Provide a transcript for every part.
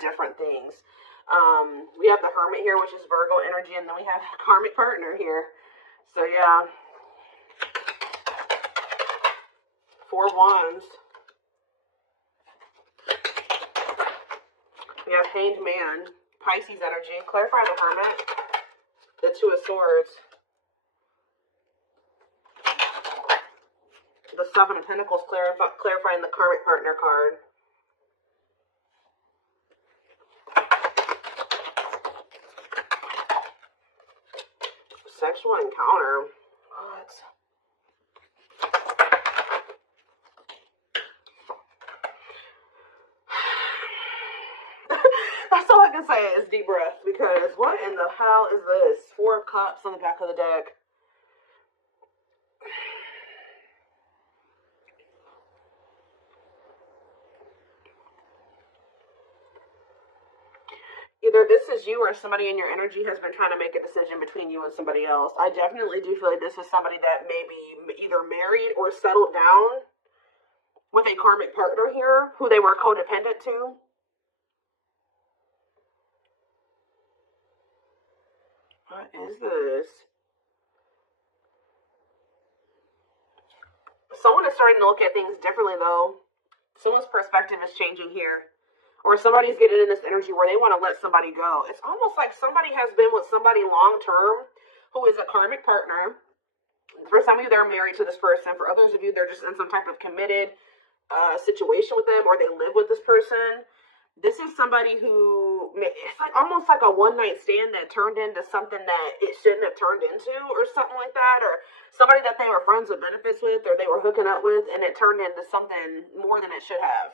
different things. We have the Hermit here, which is Virgo energy, and then we have karmic partner here. So yeah, 4 Wands. We have Hanged Man, Pisces energy. Clarify the Hermit. The 2 of Swords. The 7 of Pentacles, clarifying the karmic partner card. Sexual encounter. What? That's all I can say is deep breath, because what in the hell is this? 4 of Cups on the back of the deck. Either this is you or somebody in your energy has been trying to make a decision between you and somebody else. I definitely do feel like this is somebody that may be either married or settled down with a karmic partner here who they were codependent to. What is this? Someone is starting to look at things differently, though. Someone's perspective is changing here. Or somebody's getting in this energy where they want to let somebody go. It's almost like somebody has been with somebody long term who is a karmic partner. For some of you, they're married to this person. For others of you, they're just in some type of committed situation with them, or they live with this person. This is somebody who, it's like almost like a one-night stand that turned into something that it shouldn't have turned into, or something like that. Or somebody that they were friends with benefits with, or they were hooking up with, and it turned into something more than it should have.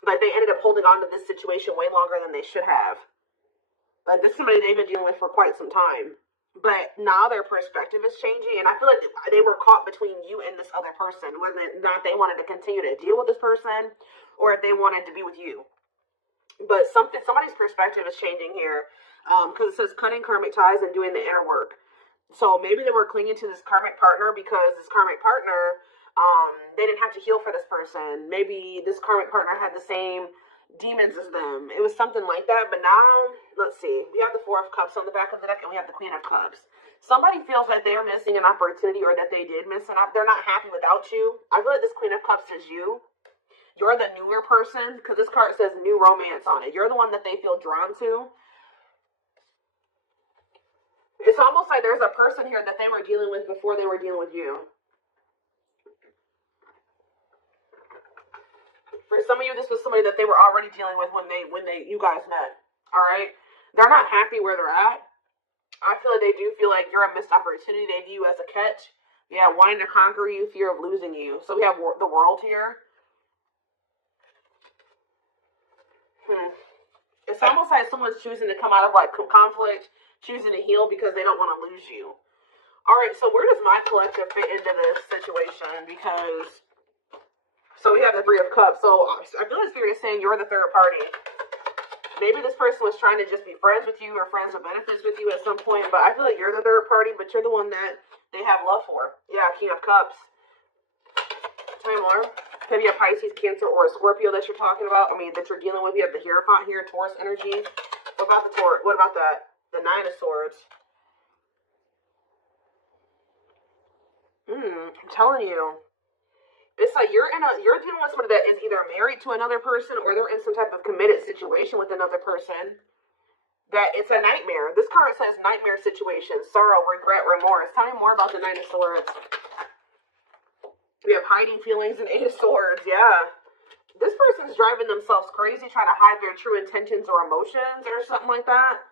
Like, they ended up holding on to this situation way longer than they should have. Like, this is somebody they've been dealing with for quite some time. But now their perspective is changing, and I feel like they were caught between you and this other person, whether or not they wanted to continue to deal with this person, or if they wanted to be with you. But somebody's perspective is changing here, because it says cutting karmic ties and doing the inner work. So maybe they were clinging to this karmic partner because this karmic partner, they didn't have to heal for this person. Maybe this karmic partner had the same demons as them. It was something like that. But now, let's see. We have the 4 of Cups on the back of the deck, and we have the Queen of Cups. Somebody feels like they're missing an opportunity, or that they did miss an opportunity. They're not happy without you. I feel like this Queen of Cups is you. You're the newer person, because this card says new romance on it. You're the one that they feel drawn to. It's almost like there's a person here that they were dealing with before they were dealing with you. For some of you, this was somebody that they were already dealing with when you guys met. All right? They're not happy where they're at. I feel like they do feel like you're a missed opportunity. They view you as a catch. Yeah, wanting to conquer you, fear of losing you. So we have the World here. It's almost like someone's choosing to come out of like conflict, choosing to heal because they don't want to lose you. All right, so where does my collective fit into this situation? Because, so we have the 3 of Cups. So I feel like Spirit is saying you're the third party. Maybe this person was trying to just be friends with you or friends with benefits with you at some point, but I feel like you're the third party, but you're the one that they have love for. Yeah, King of Cups. Tell me more. Maybe a Pisces, Cancer, or a Scorpio that you're talking about. I mean, that you're dealing with. You have the Hierophant here, Taurus energy. What about the Taurus? What about that? The 9 of Swords. I'm telling you. It's like you're dealing with somebody that is either married to another person, or they're in some type of committed situation with another person. That it's a nightmare. This card says nightmare situation, sorrow, regret, remorse. Tell me more about the 9 of Swords. We have hiding feelings and 8 of Swords. Yeah. This person's driving themselves crazy, trying to hide their true intentions or emotions or something like that.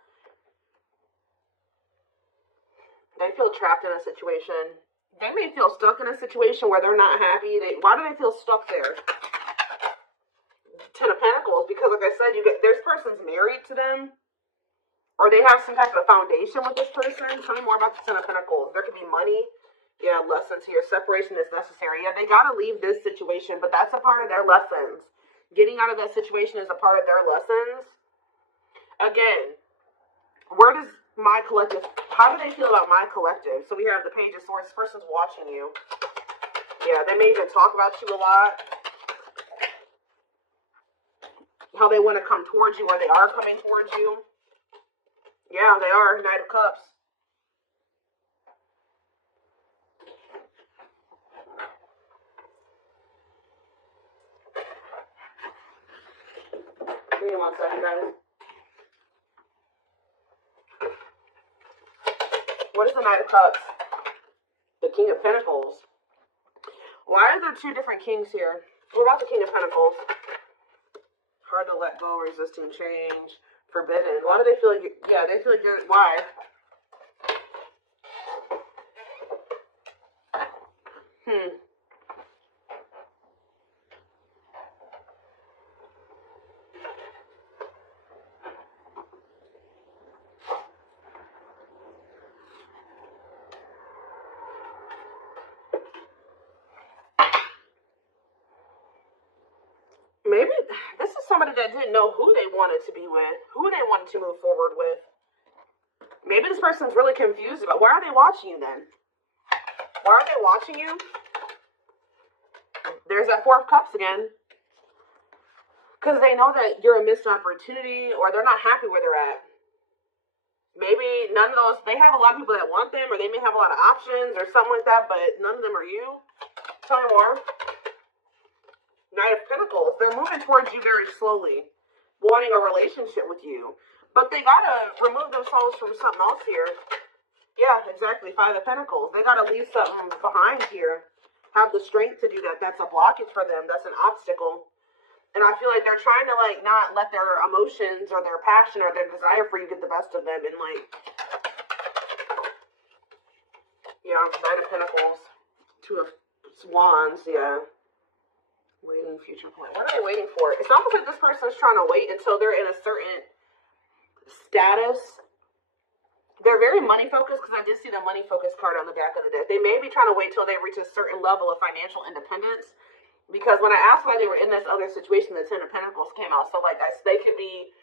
They feel trapped in a situation. They may feel stuck in a situation where they're not happy. Why do they feel stuck there? 10 of Pentacles, because like I said, this person's married to them, or they have some type of foundation with this person. Tell me more about the 10 of Pentacles. There could be money. Yeah, lessons here. Separation is necessary. Yeah, they got to leave this situation, but that's a part of their lessons. Getting out of that situation is a part of their lessons. Again, where does my collective, how do they feel about my collective? So we have the Page of Swords. This person's watching you. Yeah, they may even talk about you a lot. how they want to come towards you, or they are coming towards you. Yeah, they are. Knight of Cups. Give me 1 second, guys. What is the Knight of Cups? The King of Pentacles. Why are there 2 different kings here? What about the King of Pentacles? Hard to let go, resisting change, forbidden. Why do they feel like, yeah, they feel like you're, why? Maybe this is somebody that didn't know who they wanted to be with, who they wanted to move forward with. Maybe this person's really confused about, why are they watching you then? Why are they watching you? There's that 4 of Cups again. Because they know that you're a missed opportunity, or they're not happy where they're at. Maybe none of those, they have a lot of people that want them, or they may have a lot of options or something like that, but none of them are you. Tell me more. Knight of Pentacles. They're moving towards you very slowly, wanting a relationship with you. But they gotta remove themselves from something else here. Yeah, exactly. 5 of Pentacles. They gotta leave something behind here. Have the strength to do that. That's a blockage for them. That's an obstacle. And I feel like they're trying to, like, not let their emotions or their passion or their desire for you get the best of them. And, like, yeah, 9 of Pentacles. 2 of Wands, yeah. Waiting future plan. What are they waiting for? It's almost like this person's trying to wait until they're in a certain status. They're very money focused, because I did see the money focused card on the back of the deck. They may be trying to wait till they reach a certain level of financial independence. Because when I asked why they were in this other situation, the 10 of Pentacles came out. So, like, they could be,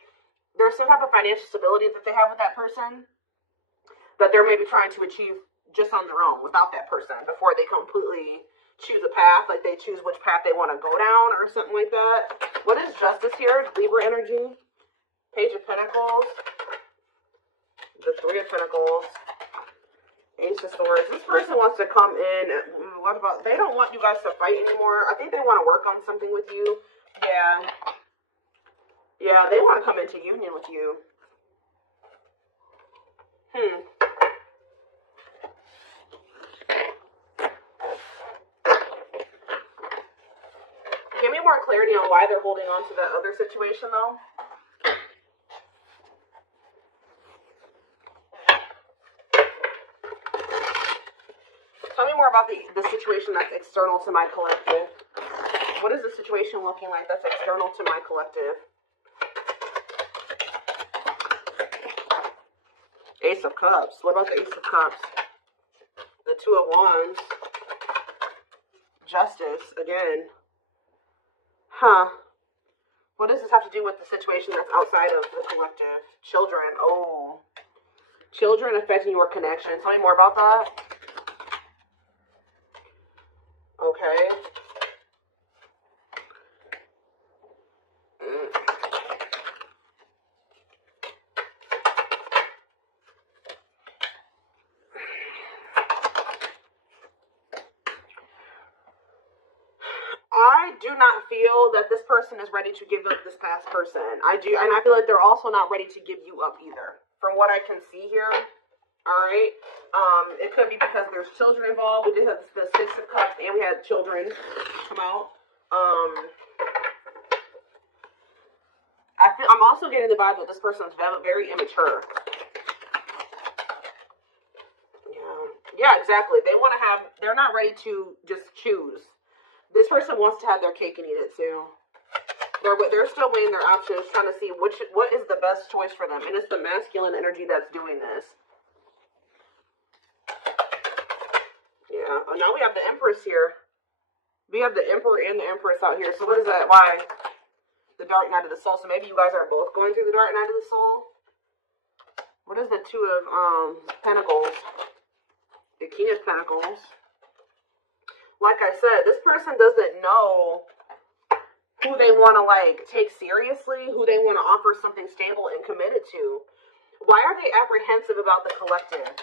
there's some type of financial stability that they have with that person that they're maybe trying to achieve just on their own without that person before they completely choose a path, like they choose which path they want to go down or something like that. What is Justice here? Libra energy. Page of Pentacles. The 3 of Pentacles. Ace of Swords. This person wants to come in. What about, they don't want you guys to fight anymore. I think they want to work on something with you. Yeah. Yeah, they want to come into union with you. Give me more clarity on why they're holding on to that other situation, though. Tell me more about the situation that's external to my collective. What is the situation looking like that's external to my collective? Ace of Cups. What about the Ace of Cups? The 2 of Wands. Justice, again. What does this have to do with the situation that's outside of the collective? Children. Oh. Children affecting your connection. Tell me more about that. Okay. I do not feel that this person is ready to give up this past person. I do, and I feel like they're also not ready to give you up either. From what I can see here, all right? It could be because there's children involved. We did have the 6 of Cups, and we had children come out. I'm also getting the vibe that this person's very immature. Yeah, exactly. They want to have, they're not ready to just choose. This person wants to have their cake and eat it too. They're still weighing their options, trying to see what is the best choice for them. And it's the masculine energy that's doing this. Yeah. Oh, now we have the Empress here. We have the Emperor and the Empress out here. So what is that? Why? The Dark Night of the Soul. So maybe you guys are both going through the Dark Night of the Soul. What is the 2 of Pentacles? The King of Pentacles. Like I said, this person doesn't know. who they want to like take seriously, who they want to offer something stable and committed to. Why are they apprehensive about the collective?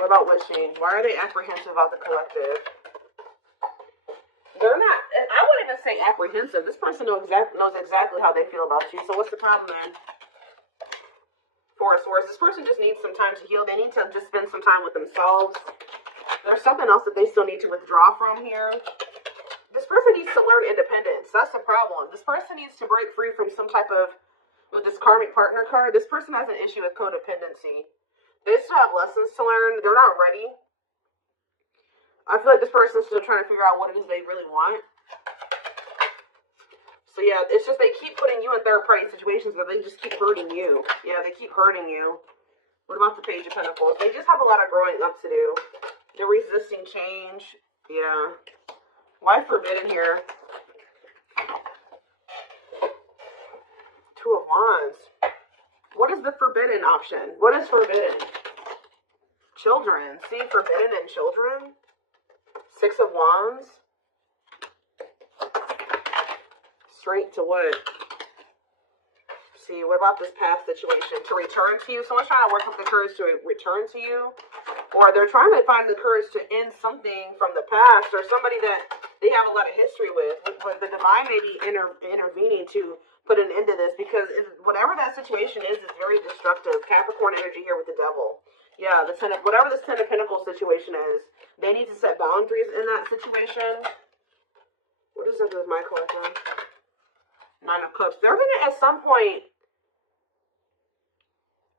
What about wishing? Why are they apprehensive about the collective? They're not, I wouldn't even say apprehensive. This person knows exactly how they feel about you. So what's the problem then? Forest. This person just needs some time to heal. They need to just spend some time with themselves. There's something else that they still need to withdraw from here. This person needs to learn independence. That's the problem. This person needs to break free from some type of, with this karmic partner card, this person has an issue with codependency. They still have lessons to learn. They're not ready. I feel like this person's still trying to figure out what it is they really want. So yeah, it's just they keep putting you in third-party situations where they just keep hurting you. Yeah, they keep hurting you. What about the Page of Pentacles? They just have a lot of growing up to do. They're resisting change. Yeah. Why forbidden here? Two of Wands. What is the forbidden option? What is forbidden? Children. See, forbidden and children. Six of Wands. Straight to what? See, what about this past situation? To return to you? Someone's trying to work up the courage to return to you. Or they're trying to find the courage to end something from the past. Or somebody that they have a lot of history with. But the divine may be intervening to put an end to this. Because whatever that situation is very destructive. Capricorn energy here with the devil. Yeah, whatever this Ten of Pentacles situation is. They need to set boundaries in that situation. What does that do with my collective? Nine of Cups. They're going to, at some point,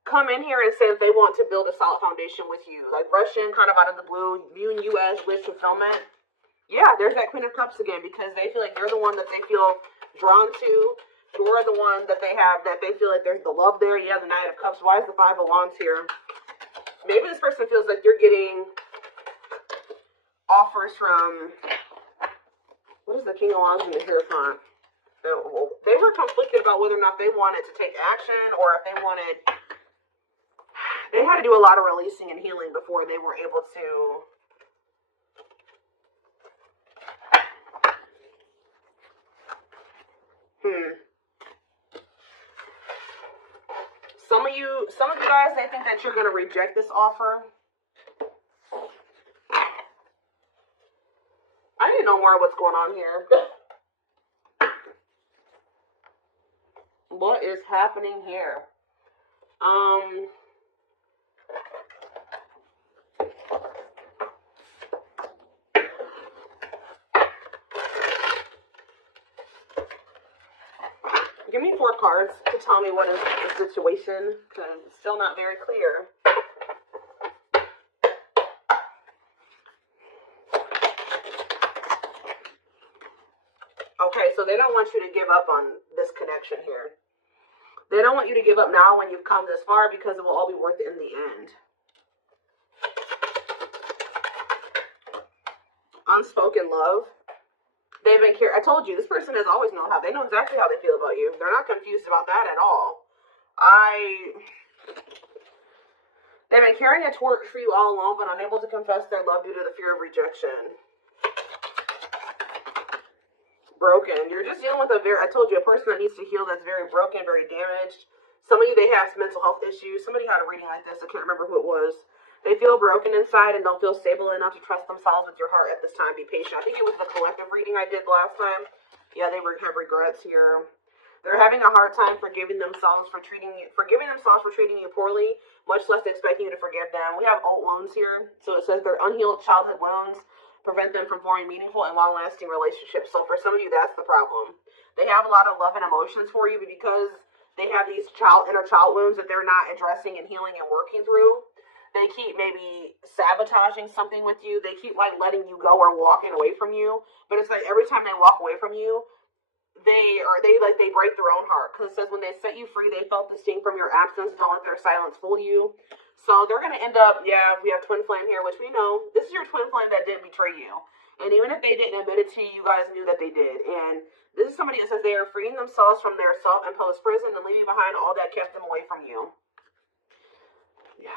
come in here and say that they want to build a solid foundation with you. Like, rush in kind of out of the blue, viewing you as wish fulfillment. Yeah, there's that Queen of Cups again, because they feel like you're the one that they feel drawn to. You're the one that they have, that they feel like there's the love there. Yeah, the Knight of Cups. Why is the Five of Wands here? Maybe this person feels like you're getting offers from, what is the King of Wands in the Hierophant? They were conflicted about whether or not they wanted to take action, or if they had to do a lot of releasing and healing before they were able to Some of you guys, they think that you're going to reject this offer. I need to know more of what's going on here. What is happening here? Give me 4 cards to tell me what is the situation, because it's still not very clear. Okay, so they don't want you to give up on this connection here. They don't want you to give up now when you've come this far, because it will all be worth it in the end. Unspoken love. They've been I told you, this person has always known how. They know exactly how they feel about you. They're not confused about that at all. They've been carrying a torch for you all along, but unable to confess their love due to the fear of rejection. Broken. You're just dealing with I told you, a person that needs to heal, that's very broken, very damaged. Some of you, they have some mental health issues. Somebody had a reading like this. I can't remember who it was. They feel broken inside and don't feel stable enough to trust themselves with your heart at this time. Be patient. I think it was the collective reading I did last time. Yeah, they have regrets here. They're having a hard time forgiving themselves for treating you poorly, much less expecting you to forgive them. We have old wounds here. So it says their unhealed childhood wounds prevent them from forming meaningful and long-lasting relationships. So for some of you, that's the problem. They have a lot of love and emotions for you, but because they have these inner child wounds that they're not addressing and healing and working through, they keep maybe sabotaging something with you. They keep like letting you go or walking away from you. But it's like every time they walk away from you, they break their own heart. Because it says when they set you free, they felt the sting from your absence. Don't let their silence fool you. So they're going to end up, we have twin flame here, which we know. This is your twin flame that did betray you. And even if they didn't admit it to you, you guys knew that they did. And this is somebody that says they are freeing themselves from their self-imposed prison and leaving behind all that kept them away from you. Yeah.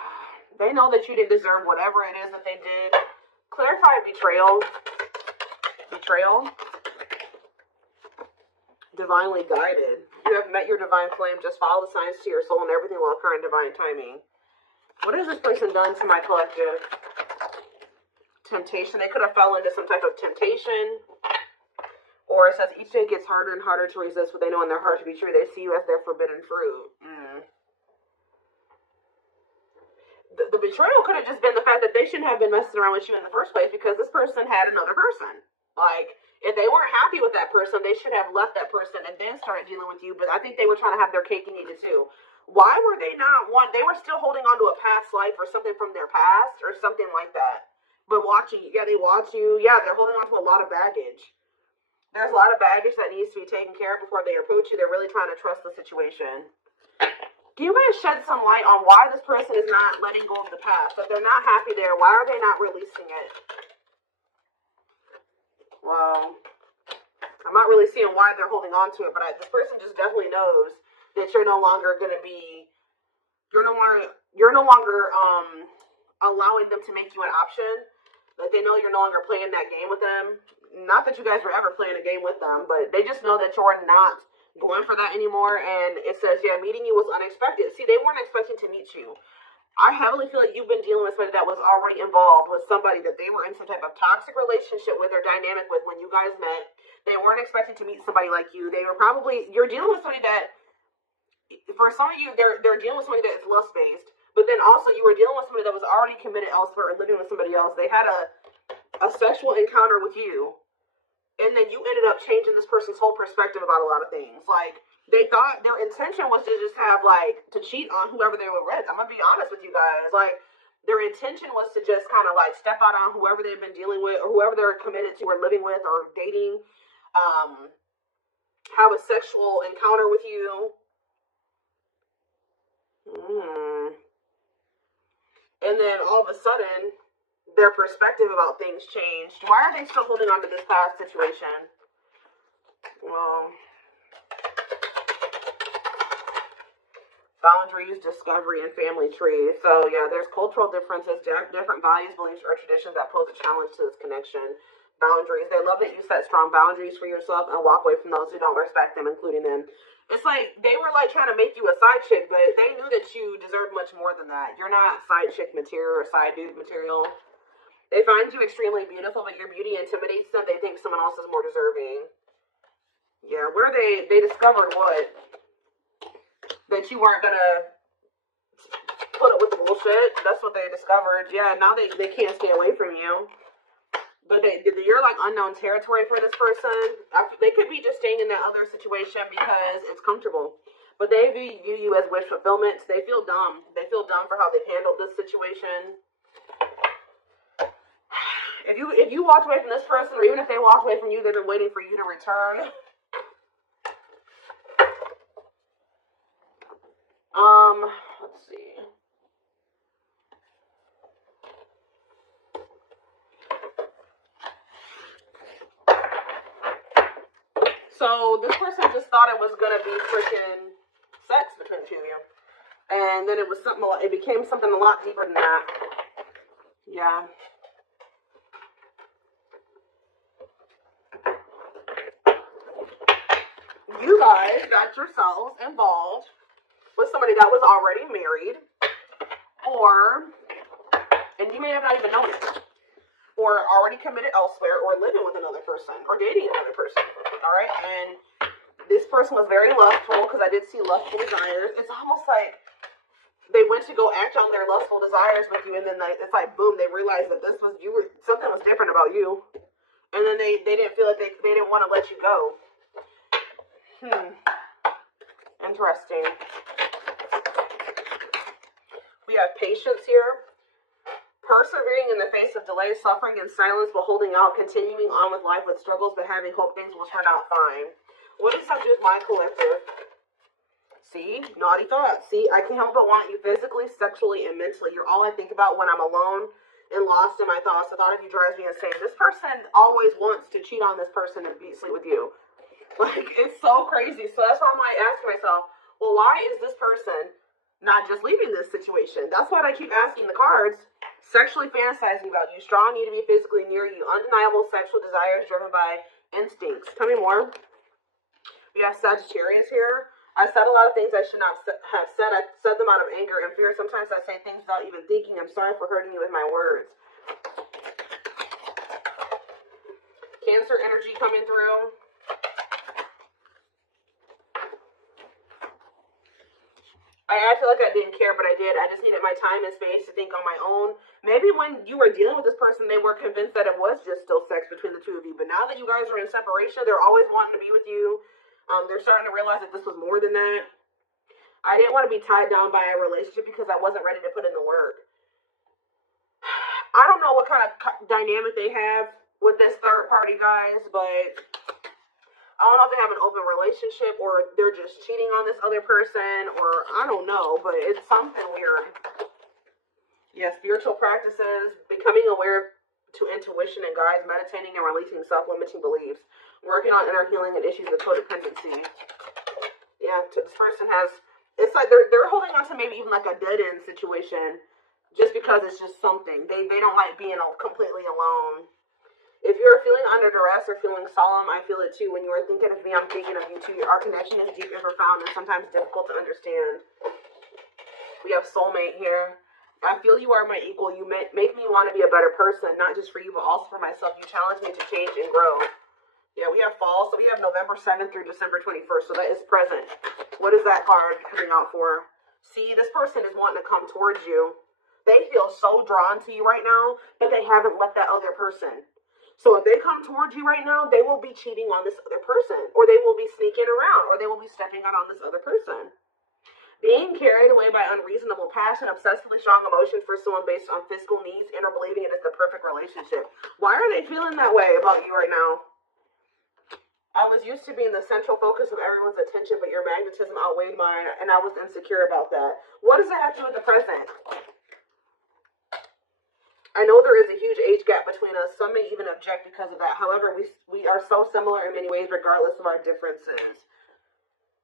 They know that you didn't deserve whatever it is that they did. Clarify betrayal. Betrayal. Divinely guided. You have met your divine flame. Just follow the signs to your soul and everything will occur in divine timing. What has this person done to my collective? Temptation. They could have fell into some type of temptation. Or it says each day gets harder and harder to resist what they know in their heart to be true. They see you as their forbidden fruit. The betrayal could have just been the fact that they shouldn't have been messing around with you in the first place because this person had another person. Like, if they weren't happy with that person, they should have left that person and then started dealing with you. But I think they were trying to have their cake and eat it too. Why were they not one? They were still holding on to a past life or something from their past or something like that. But watching, yeah, they watch you. Yeah, they're holding on to a lot of baggage. There's a lot of baggage that needs to be taken care of before they approach you. They're really trying to trust the situation. Can you guys shed some light on why this person is not letting go of the past? If they're not happy there, why are they not releasing it? Well, I'm not really seeing why they're holding on to it, but this person just definitely knows that you're no longer going to be, you're no longer allowing them to make you an option. Like, they know you're no longer playing that game with them. Not that you guys were ever playing a game with them, but they just know that you're not going for that anymore. And it says, yeah, meeting you was unexpected. See, they weren't expecting to meet you. I heavily feel like you've been dealing with somebody that was already involved with somebody that they were in some type of toxic relationship with or dynamic with when you guys met. They weren't expecting to meet somebody like you. They were probably, you're dealing with somebody that, for some of you, they're dealing with somebody that is lust-based. But then also you were dealing with somebody that was already committed elsewhere or living with somebody else. They had a sexual encounter with you. And then you ended up changing this person's whole perspective about a lot of things. Like, they thought their intention was to just have, like, to cheat on whoever they were with. I'm going to be honest with you guys. Like, their intention was to just kind of, like, step out on whoever they've been dealing with or whoever they're committed to or living with or dating. Have a sexual encounter with you. And then all of a sudden, their perspective about things changed. Why are they still holding on to this past situation? Well, boundaries, discovery, and family trees. So, yeah, there's cultural differences, different values, beliefs, or traditions that pose a challenge to this connection. Boundaries. They love that you set strong boundaries for yourself and walk away from those who don't respect them, including them. It's like they were like trying to make you a side chick, but they knew that you deserved much more than that. You're not side chick material or side dude material. They find you extremely beautiful, but your beauty intimidates them. They think someone else is more deserving. Yeah, where they discovered what? That you weren't going to put up with the bullshit. That's what they discovered. Yeah, now they can't stay away from you. But you're like unknown territory for this person. They could be just staying in that other situation because it's comfortable. But they view you as wish fulfillment. They feel dumb. They feel dumb for how they've handled this situation. If you walked away from this person, or even if they walked away from you, they've been waiting for you to return. Let's see. So this person just thought it was gonna be freaking sex between the two of you, and then it was something. It became something a lot deeper than that. Yeah. You guys got yourselves involved with somebody that was already married, and you may have not even known it, or already committed elsewhere, or living with another person, or dating another person, all right? And this person was very lustful, because I did see lustful desires. It's almost like they went to go act on their lustful desires with you, and then it's like, boom, they realized that something was different about you, and then they didn't feel like they didn't want to let you go. Interesting. We have patience here. Persevering in the face of delay, suffering, and silence, but holding out, continuing on with life with struggles, but having hope things will turn out fine. What does that do with my collective? See? Naughty thoughts. See? I can't help but want you physically, sexually, and mentally. You're all I think about when I'm alone and lost in my thoughts. The thought of you drives me insane. This person always wants to cheat on this person and sleep with you. Like, it's so crazy. So that's why I'm like asking myself, well, why is this person not just leaving this situation? That's what I keep asking the cards. Sexually fantasizing about you. Strong need to be physically near you. Undeniable sexual desires driven by instincts. Tell me more. We have Sagittarius here. I said a lot of things I should not have said. I said them out of anger and fear. Sometimes I say things without even thinking. I'm sorry for hurting you with my words. Cancer energy coming through. I feel like I didn't care, but I did. I just needed my time and space to think on my own. Maybe when you were dealing with this person, they were convinced that it was just still sex between the two of you. But now that you guys are in separation, they're always wanting to be with you. They're starting to realize that this was more than that. I didn't want to be tied down by a relationship because I wasn't ready to put in the work. I don't know what kind of dynamic they have with this third party, guys, but I don't know if they have an open relationship or they're just cheating on this other person, or I don't know, but it's something weird. Yeah, spiritual practices, becoming aware to intuition and guides, meditating and releasing self-limiting beliefs, working on inner healing and issues of codependency. Yeah, this person has, it's like they're holding on to maybe even like a dead-end situation just because it's just something. They don't like being completely alone. If you're feeling under duress or feeling solemn, I feel it too. When you are thinking of me, I'm thinking of you too. Our connection is deep and profound and sometimes difficult to understand. We have soulmate here. I feel you are my equal. You make me want to be a better person, not just for you, but also for myself. You challenge me to change and grow. Yeah, we have fall. So we have November 7th through December 21st. So that is present. What is that card coming out for? See, this person is wanting to come towards you. They feel so drawn to you right now, but they haven't let that other person. So if they come towards you right now, they will be cheating on this other person, or they will be sneaking around, or they will be stepping out on this other person. Being carried away by unreasonable passion, obsessively strong emotions for someone based on physical needs, and or believing it is the perfect relationship. Why are they feeling that way about you right now? I was used to being the central focus of everyone's attention, but your magnetism outweighed mine, and I was insecure about that. What does that have to do with the present? I know there is a huge age gap between us. Some may even object because of that. However, we are so similar in many ways, regardless of our differences.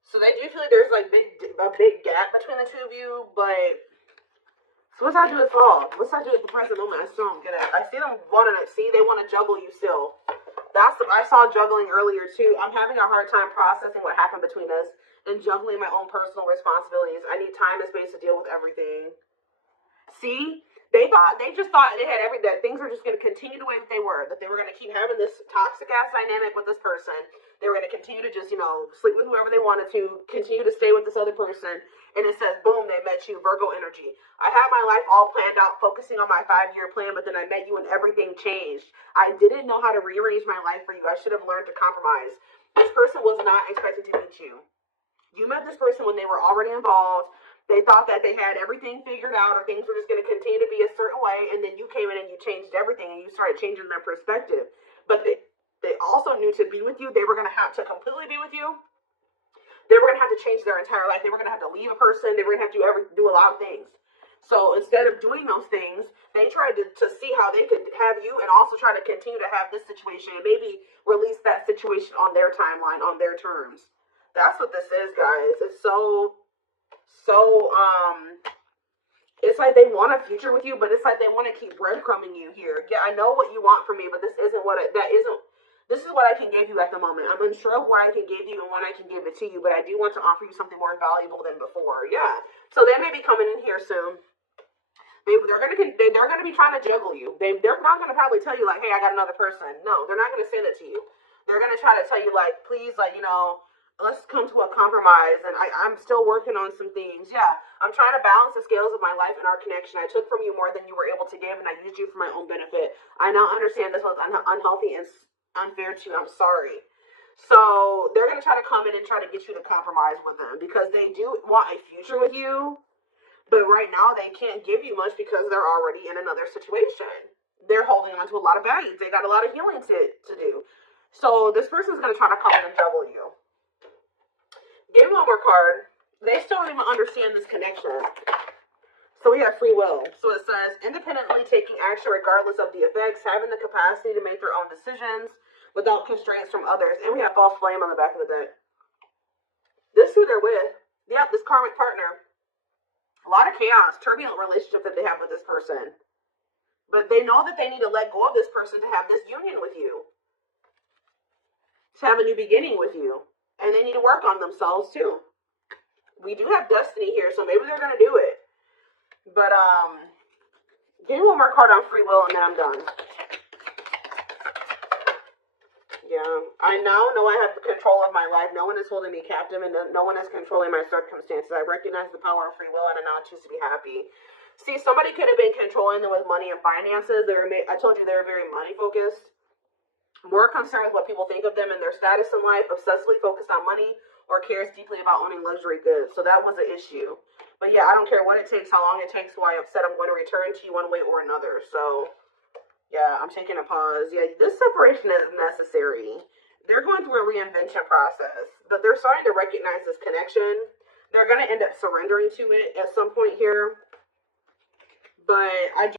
So they do feel like there's like a big gap between the two of you, but so what's that do with fall? What's that do with the present moment? I still don't get it. I see them wanting to they want to juggle you still. I saw juggling earlier too. I'm having a hard time processing what happened between us and juggling my own personal responsibilities. I need time and space to deal with everything. See? They just thought they had that things were just going to continue the way that they were going to keep having this toxic ass dynamic with this person. They were going to continue to just, sleep with whoever they wanted to, continue to stay with this other person. And it says, boom, they met you, Virgo energy. I had my life all planned out, focusing on my 5-year plan, but then I met you and everything changed. I didn't know how to rearrange my life for you. I should have learned to compromise. This person was not expecting to meet you. You met this person when they were already involved. They thought that they had everything figured out, or things were just going to continue to be a certain way, and then you came in and you changed everything, and you started changing their perspective. But they also knew to be with you, they were going to have to completely be with you. They were going to have to change their entire life. They were going to have to leave a person. They were going to have to do a lot of things. So instead of doing those things, they tried to see how they could have you and also try to continue to have this situation and maybe release that situation on their timeline, on their terms. That's what this is, guys. It's it's like they want a future with you, but it's like they want to keep breadcrumbing you here. Yeah, I know what you want from me, but this is what I can give you at the moment. I'm unsure of what I can give you and when I can give it to you, but I do want to offer you something more valuable than before. Yeah. So they may be coming in here soon. They're gonna be trying to juggle you. They're not gonna probably tell you like, hey, I got another person. No, they're not gonna say that to you. They're gonna try to tell you like, please, like, let's come to a compromise, and I'm still working on some things. Yeah, I'm trying to balance the scales of my life and our connection. I took from you more than you were able to give, and I used you for my own benefit. I now understand this was unhealthy and unfair to you. I'm sorry. So they're going to try to come in and try to get you to compromise with them because they do want a future with you, but right now they can't give you much because they're already in another situation. They're holding on to a lot of baggage. They got a lot of healing to do. So this person's going to try to come in and juggle you. Give me one more card. They still don't even understand this connection. So we have free will. So it says, independently taking action regardless of the effects, having the capacity to make their own decisions without constraints from others. And we have false flame on the back of the deck. This is who they're with. Yep, this karmic partner. A lot of chaos, turbulent relationship that they have with this person. But they know that they need to let go of this person to have this union with you. To have a new beginning with you. And they need to work on themselves too. We do have destiny here, so maybe they're going to do it. But, give me one more card on free will, and then I'm done. Yeah, I now know I have the control of my life. No one is holding me captive, and no one is controlling my circumstances. I recognize the power of free will, and I now choose to be happy. See, somebody could have been controlling them with money and finances. I told you they were very money focused, more concerned with what people think of them and their status in life, obsessively focused on money, or cares deeply about owning luxury goods. So that was an issue. But yeah, I don't care what it takes, how long it takes, who I upset. I'm going to return to you one way or another. So yeah, I'm taking a pause. Yeah, this separation is necessary. They're going through a reinvention process, but they're starting to recognize this connection. They're going to end up surrendering to it at some point here. But I